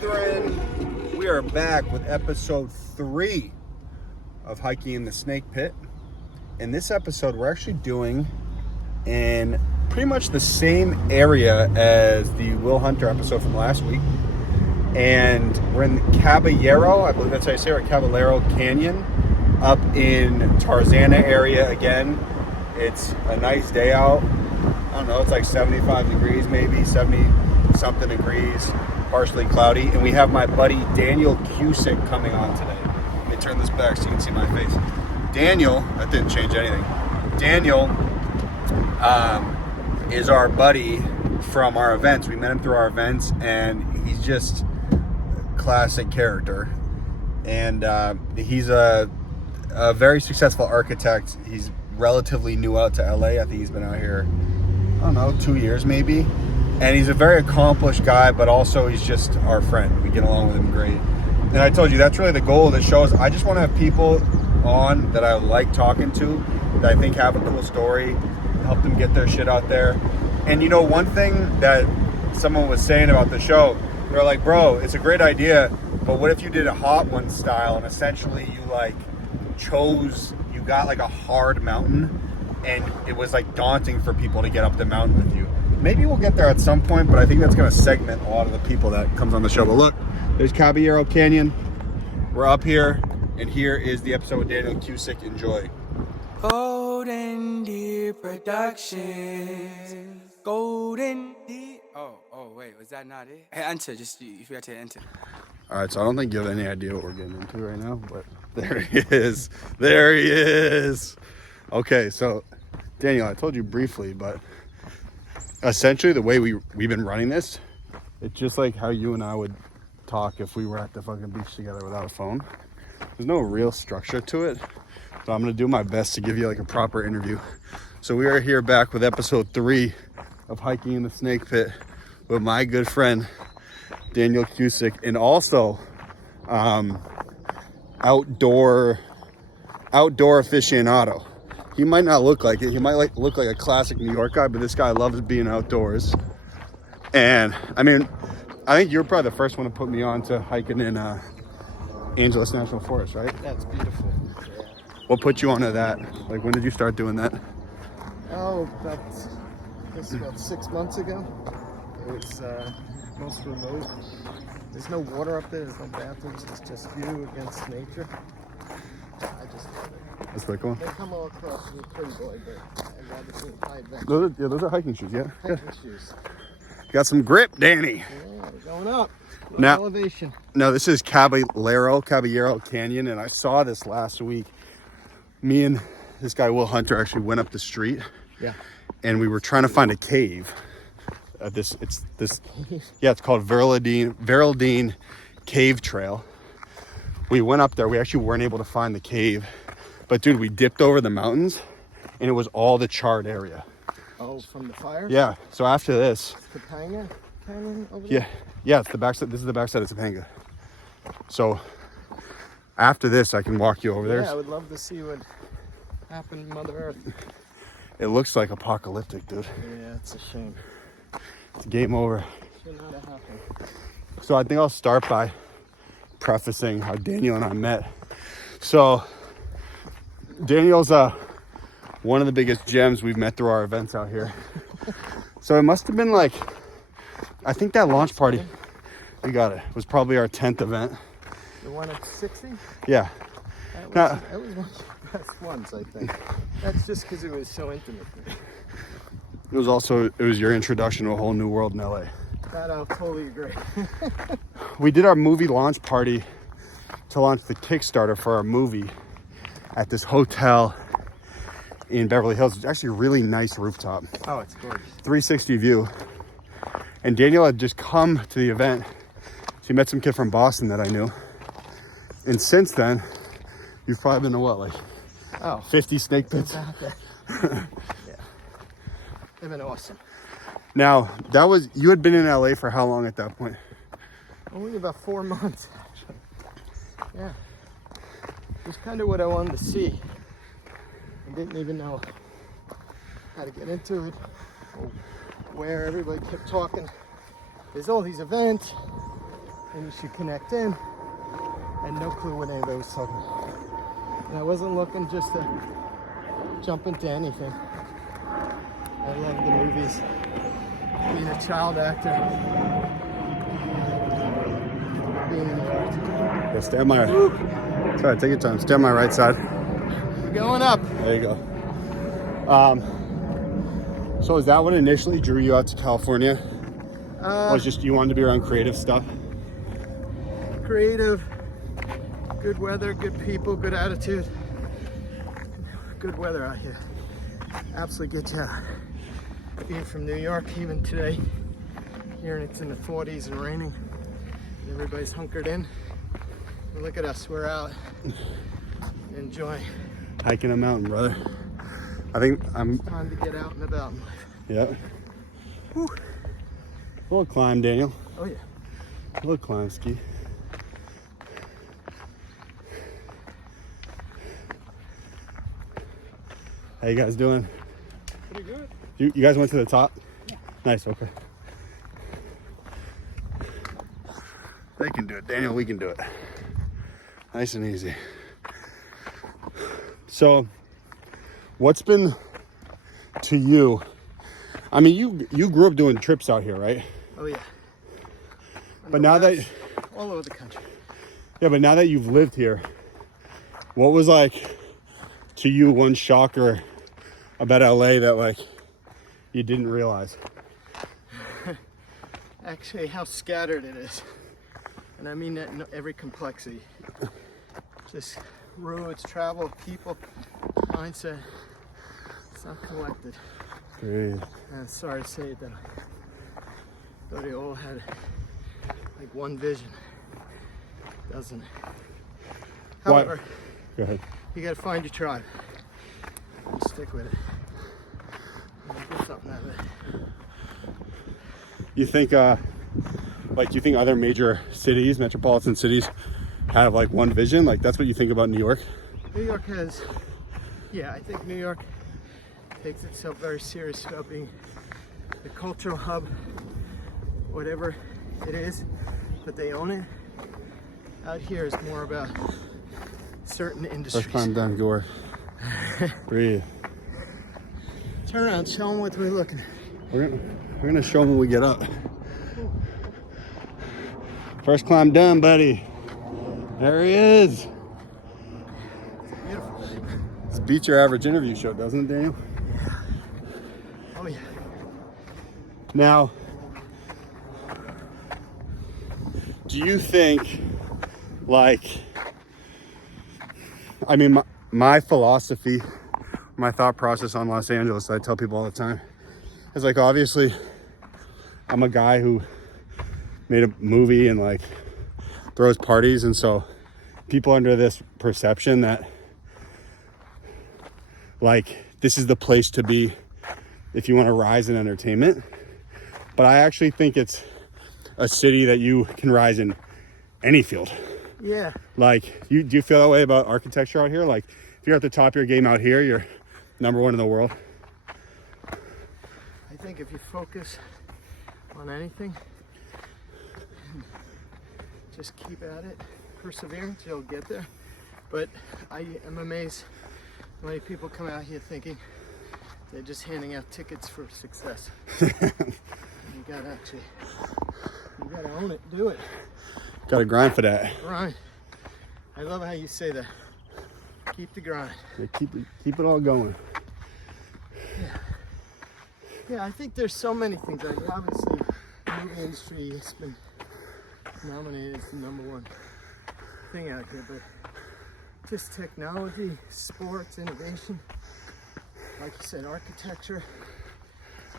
brethren, we are back with episode 3 of Hiking in the Snake Pit. In this episode, we're actually doing in pretty much the same area as the Will Hunter episode from last week. And we're in Caballero, I believe that's how you say it, or Caballero Canyon, up in Tarzana area again. It's a nice day out. I don't know, it's like 75 degrees maybe, 70 something degrees, partially cloudy. And we have my buddy Daniel Cusick coming on today. Let me turn this back so you can see my face. Daniel, that didn't change anything. Daniel is our buddy from our events. We met him through our events, and he's just a classic character. And he's a very successful architect. He's relatively new out to LA. I think he's been out here, I don't know, 2 years maybe. And he's a very accomplished guy, but also he's just our friend. We get along with him great. And I told you, that's really the goal of the show. Is I just want to have people on that I like talking to, that I think have a cool story, help them get their shit out there. And you know, one thing that someone was saying about the show, they're like, bro, it's a great idea, but what if you did a Hot Ones style and essentially you like you got like a hard mountain and it was like daunting for people to get up the mountain with you. Maybe we'll get there at some point, but I think that's going to segment a lot of the people that comes on the show. But look, there's Caballero Canyon. We're up here, and here is the episode with Daniel Cusick. Enjoy. Golden Deer Productions. Golden Deer. Oh, wait, was that not it? Hey, enter, you forgot to enter. All right, so I don't think you have any idea what we're getting into right now, but there he is. There he is. Okay, so Daniel, I told you briefly, but essentially the way we've been running this, it's just like how you and I would talk if we were at the fucking beach together without a phone. There's no real structure to it, but I'm gonna do my best to give you like a proper interview. So we are here back with episode 3 of Hiking in the Snake Pit with my good friend Daniel Cusick, and also outdoor aficionado. He might not look like it. He might look like a classic New York guy, but this guy loves being outdoors. And I mean, I think you're probably the first one to put me on to hiking in Angeles National Forest, right? That's beautiful. Yeah. What put you onto that? Like, when did you start doing that? Oh, this is about 6 months ago. It was most remote. There's no water up there. There's no bathrooms. It's just you against nature. I just love it. That's pretty cool. They come all across me pretty boy, but I'd rather do high adventure. Those are hiking shoes, yeah? Hiking shoes. Got some grip, Danny. Yeah, we're going up. Now, elevation. No, this is Caballero Canyon, and I saw this last week. Me and this guy, Will Hunter, actually went up the street. Yeah. And we were trying to find a cave. It's called Veraldine Cave Trail. We went up there. We actually weren't able to find the cave. But dude, we dipped over the mountains and it was all the charred area. Oh, from the fire? Yeah. So after this. Topanga Canyon over there? Yeah, it's the backside. This is the backside of Topanga. So after this, I can walk you over there. Yeah, I would love to see what happened to Mother Earth. It looks like apocalyptic, dude. Yeah, it's a shame. It's game over. Should not have happened. So I think I'll start by prefacing how Daniel and I met. So Daniel's one of the biggest gems we've met through our events out here. So it must have been like, I think that launch party, we got it, was probably our 10th event. The one at 60? Yeah. That was one of the best ones, I think. That's just because it was so intimate. It was your introduction to a whole new world in LA. That I totally agree. We did our movie launch party to launch the Kickstarter for our movie at this hotel in Beverly Hills. It's actually a really nice rooftop. Oh, it's gorgeous. 360 view. And Daniel had just come to the event. She met some kid from Boston that I knew. And since then, you've probably been to what, like 50 snake pits? Yeah. They've been awesome. Now, you had been in LA for how long at that point? Only about 4 months, actually. Yeah. It was kind of what I wanted to see. I didn't even know how to get into it or where. Everybody kept talking. There's all these events. and you should connect in. I had no clue what any of those talking about. And I wasn't looking just to jump into anything. I love the movies. Being a child actor. Being an art. Yeah, stay on my. Try to take your time. Stay on my right side. We're going up. There you go. So is that what initially drew you out to California? Was just you wanted to be around creative stuff? Creative, good weather, good people, good attitude. Good weather out here. Absolutely gets you out. Being from New York, even today, here it's in the 40s and raining. And everybody's hunkered in. And look at us, we're out enjoying. Hiking a mountain, brother. I think I'm. It's time to get out and about in life. Yeah. Whew. A little climb, Daniel. Oh yeah. A little climb, ski. How you guys doing? Pretty good. You guys went to the top? Yeah. Nice, okay. They can do it. Daniel, we can do it. Nice and easy. So, what's been to you? I mean, you grew up doing trips out here, right? Oh yeah. But now that all over the country. Yeah, but now that you've lived here, what was like to you one shocker about LA that like you didn't realize? Actually, how scattered it is. And I mean that in every complexity. Just roads, travel, people, mindset. It's not collected. Great. And sorry to say it, though. Thought they all had like one vision. Doesn't. However, Go ahead. you gotta find your tribe. And stick with it. And get something out of it. You think you think other major cities, metropolitan cities, have like one vision? Like that's what you think about New York? New York has, yeah, I think New York takes itself very serious about being the cultural hub, whatever it is, but they own it. Out here is more about certain industries. Let's climb down, Gore. Breathe. Turn around, show them what we're looking at. We're gonna show them when we get up. First climb done, buddy. There he is. Beautiful. This beats your average interview show, doesn't it, Daniel? Oh yeah. Now, do you think, like, I mean, my philosophy, my thought process on Los Angeles, I tell people all the time, is like, obviously, I'm a guy who made a movie and like throws parties, and so people under this perception that like this is the place to be if you want to rise in entertainment. But I actually think it's a city that you can rise in any field. Yeah. Like, do you feel that way about architecture out here? Like, if you're at the top of your game out here, you're number one in the world. I think if you focus on anything, just keep at it, perseverance, you'll get there. But I am amazed how many people come out here thinking they're just handing out tickets for success. You gotta own it, do it. Gotta grind for that. Right. I love how you say that. Keep the grind. Yeah, keep it all going. Yeah, I think there's so many things. Like obviously, the movie industry has been nominated as the #1 thing out here, but just technology, sports, innovation, like you said, architecture,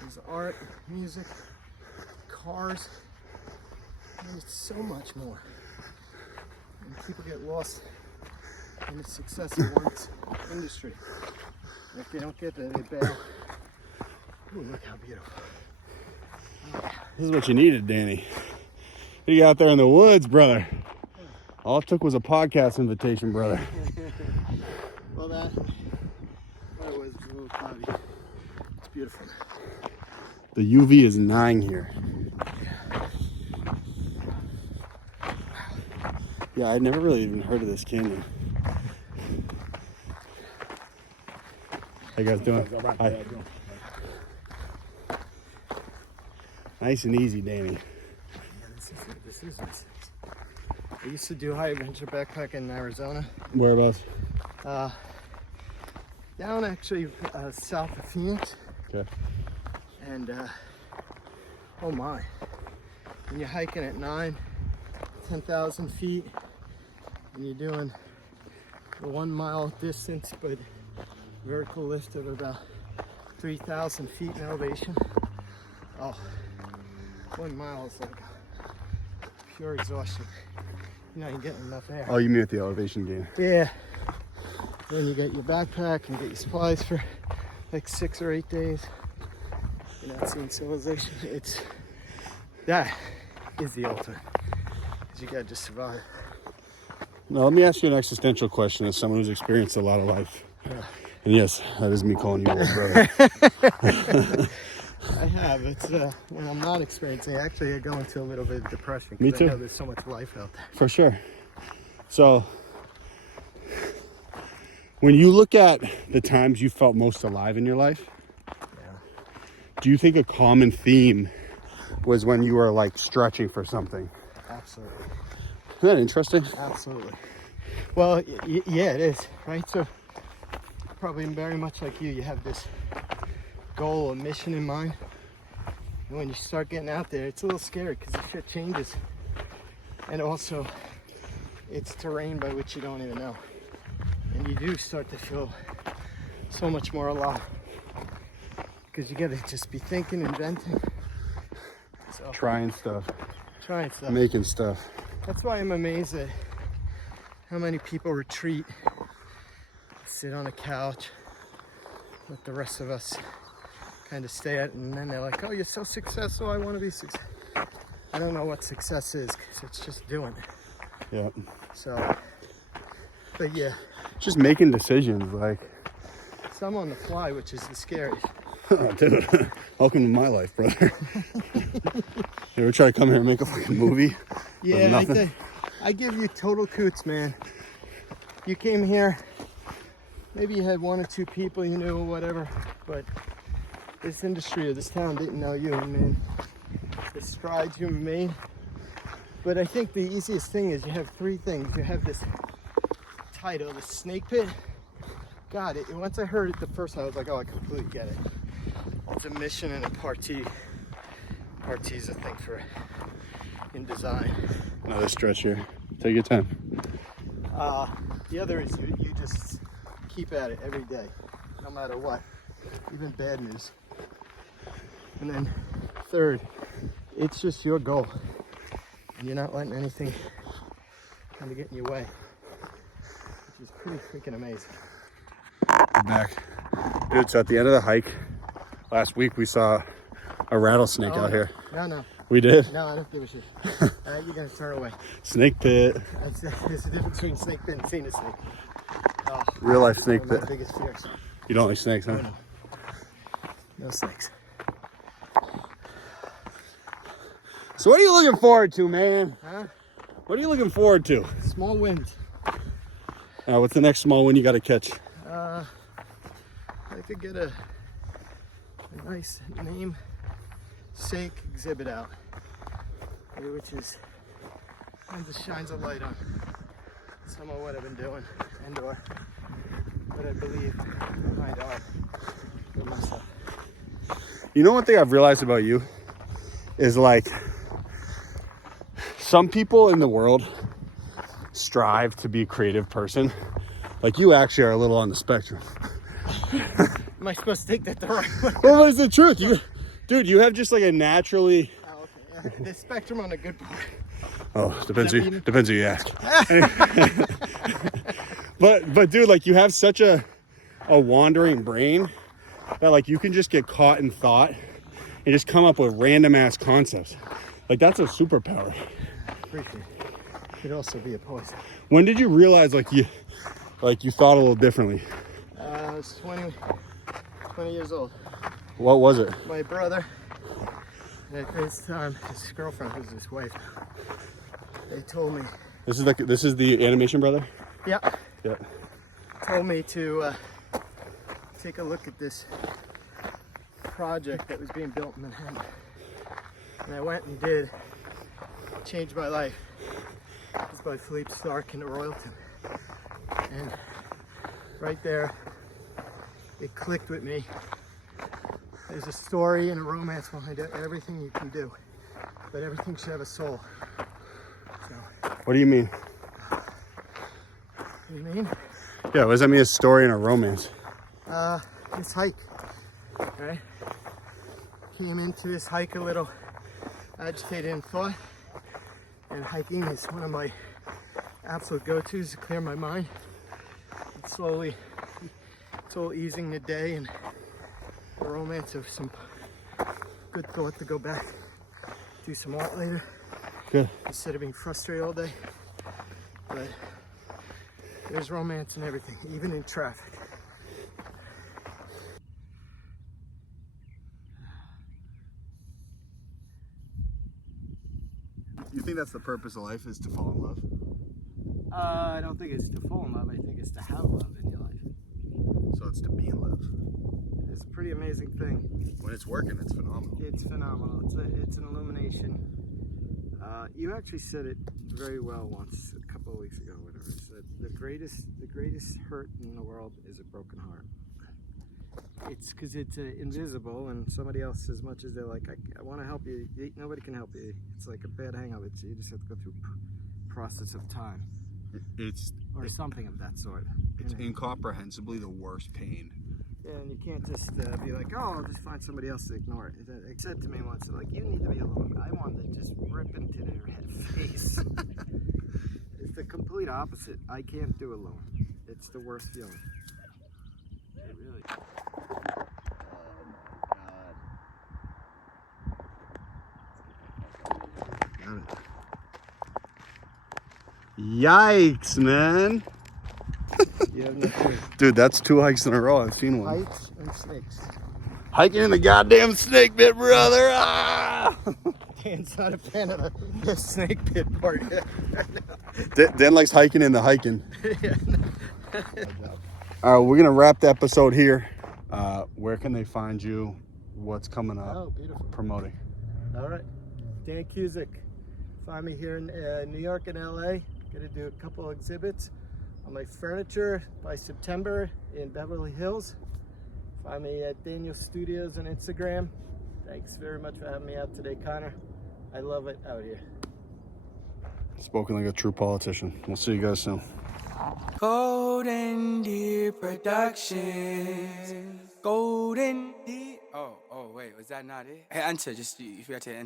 there's art, music, cars. There's so much more. And people get lost in the success of one's industry. And if they don't get there, they bail. Ooh, look how beautiful. This is what you needed, Danny. You got out there in the woods, brother. All it took was a podcast invitation, brother. Well, that was a little cloudy. It's beautiful. The UV is 9 here. Yeah, I'd never really even heard of this canyon. How you guys doing? Hi. Nice and easy, Danny. Yeah, this is nice. I used to do high adventure backpacking in Arizona. Whereabouts? Down actually south of Phoenix. Okay. And oh my, when you're hiking at 10,000 feet and you're doing the 1 mile distance but vertical lift of about 3,000 feet in elevation. Oh, 1 mile is like pure exhaustion. You're not getting enough air. Oh, you mean at the elevation gain? Yeah. Then you get your backpack and get your supplies for like 6 or 8 days. You're not seeing civilization. That is the ultimate. Because you gotta just survive. Now, let me ask you an existential question as someone who's experienced a lot of life. Yeah. And yes, that is me calling you old brother. I have. It's when I'm not experiencing. Actually, I go into a little bit of depression. Me 'cause too. I know there's so much life out there. For sure. So, when you look at the times you felt most alive in your life, do you think a common theme was when you were like stretching for something? Absolutely. Isn't that interesting? Absolutely. Well, yeah, it is, right? So, probably very much like you have this goal or mission in mind. And when you start getting out there, it's a little scary because the shit changes. And also, it's terrain by which you don't even know. And you do start to feel so much more alive. Because you gotta just be thinking, inventing. So, Trying stuff, trying stuff. making stuff. That's why I'm amazed at how many people retreat, sit on a couch, let the rest of us kind of stay at it, and then they're like, oh, you're so successful, I want to be successful. I don't know what success is, because it's just doing it. Yeah. So, but yeah, Just making decisions like, some on the fly, which is the scariest. oh, dude, welcome to my life, brother. You ever try to come here and make a fucking movie? Yeah, nothing? I give you total coots, man. You came here, maybe you had 1 or 2 people you knew or whatever, but this industry or this town didn't know you, and man, the strides you made. But I think the easiest thing is you have 3 things. You have this title, the snake pit. God, once I heard it the first time, I was like, oh, I completely get it. It's a mission and a party. Party is a thing for in design. Another stretch here. Take your time. The other is you just keep at it every day, no matter what, even bad news. And then third, it's just your goal, and you're not letting anything kind of get in your way, which is pretty freaking amazing. We're back. Dude, so at the end of the hike, last week we saw a rattlesnake out here. No, We did? I don't give a shit. You're gonna turn away. Snake pit. There's a difference between snake pit and seeing a snake. Oh, Real life snake one of pit. my biggest fears. You don't like snakes, huh? No snakes. So what are you looking forward to, man? Huh? What are you looking forward to? Small wind. What's the next small one you got to catch? I could get a nice name sake exhibit out, which is kind of shines a light on some of what I've been doing and or what I believe behind art for myself. You know one thing I've realized about you is like some people in the world strive to be a creative person. Like you actually are a little on the spectrum. Am I supposed to take that the right way? Well, it's the truth. Dude, you have just like a naturally. Oh, okay. The spectrum on the good part. Oh, depends who you ask. but dude, like you have such a wandering brain that like you can just get caught in thought and just come up with random ass concepts. Like that's a superpower. Appreciate it. Could also be a poison. When did you realize like you thought a little differently? I was 20 years old. What was it? My brother, and at this time, his girlfriend, who's his wife, they told me This is the animation brother. Yeah. Yeah. Told me to take a look at this project that was being built in Manhattan, and I went and did. Changed my life. It's by Philippe Stark and Royalton, and right there, it clicked with me. There's a story and a romance behind everything you can do, but everything should have a soul. So, What do you mean? what do you mean? Yeah, what does that mean? A story and a romance? This hike, right? Came into this hike a little agitated in thought, and hiking is one of my absolute go-tos to clear my mind. It's slowly, it's all easing the day and the romance of some good thought to go back, do some art later. Good. Instead of being frustrated all day. But there's romance in everything, even in traffic. You think that's the purpose of life, is to fall in love? I don't think it's to fall in love. I think it's to have love in your life. So it's to be in love. It's a pretty amazing thing. When it's working, it's phenomenal. It's phenomenal. It's an illumination. You actually said it very well once, a couple of weeks ago, whatever. You said the greatest hurt in the world is a broken heart. It's because it's invisible, and somebody else, as much as they're like, I want to help you, nobody can help you. It's like a bad hangover. So you just have to go through a process of time. It's Something of that sort. It's incomprehensibly the worst pain. And you can't just be like, oh, I'll just find somebody else to ignore it. It said to me once, like, you need to be alone. I wanted to just rip into their face. It's the complete opposite. I can't do alone. It's the worst feeling. It really. Got it. Yikes, man. You have no clue. Dude, that's 2 hikes in a row. I've seen one. Heights and snakes. Hiking in the goddamn snake pit, brother. Ah! Dan's not a fan of the snake pit part yet. Dan likes hiking in the hiking. Yeah. All right, we're going to wrap the episode here. Where can they find you? What's coming up? Oh, beautiful. Promoting. All right. Dan Cusick. Find me here in New York and LA. Gonna do a couple of exhibits on my furniture by September in Beverly Hills. Find me at Daniel Studios on Instagram. Thanks very much for having me out today, Connor. I love it out here. Spoken like a true politician. We'll see you guys soon. Golden Deer Productions. Golden Deer. Oh, wait, was that not it? Hey, enter, just, you forgot to enter.